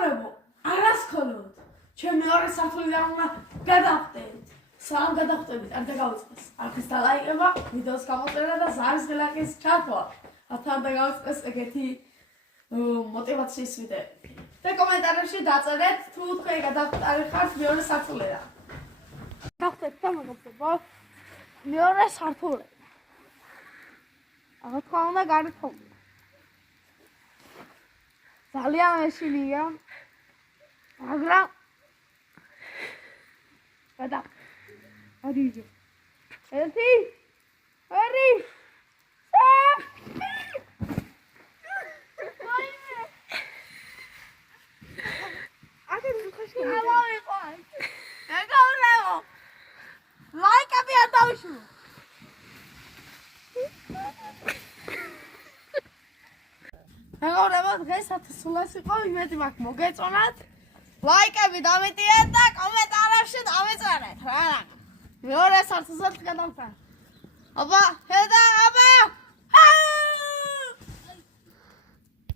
მეგობრებო, არასქოლოდ. ჩემი მეორე საფულიდან უნდა გადავხდეთ. სამ გადავხდებით, არ დაგავიწყდეს. არქის დალაიკება, ვიდეოს გამოწერა და ზარის ღილაკის ჩართვა. თან დაგავიწყდეს ეგეთი მოტივაციის ვიდეოები. და კომენტარებში დაწერეთ, თუ თქვენ გადავხტარი ხართ მეორე საფულიდან. დავხდეთ და მეგობრებო, მეორე საფულიდან. აღარ თქვა უნდა გარეთხოვო. ძალიან მეშინია. მაგრამ გადა. ადიჯო. ერთი. ორი. ლაიკები არ დავიშლო. მეგობრებო, დღეს 1000 იყო, იმედი მაქვს მოგეწონათ. ლაიკები დამეტიეთ და კომენტარებში დამეწერეთ რა. მეორე 1000 გადავხარ. აბა, ჰედა, აბა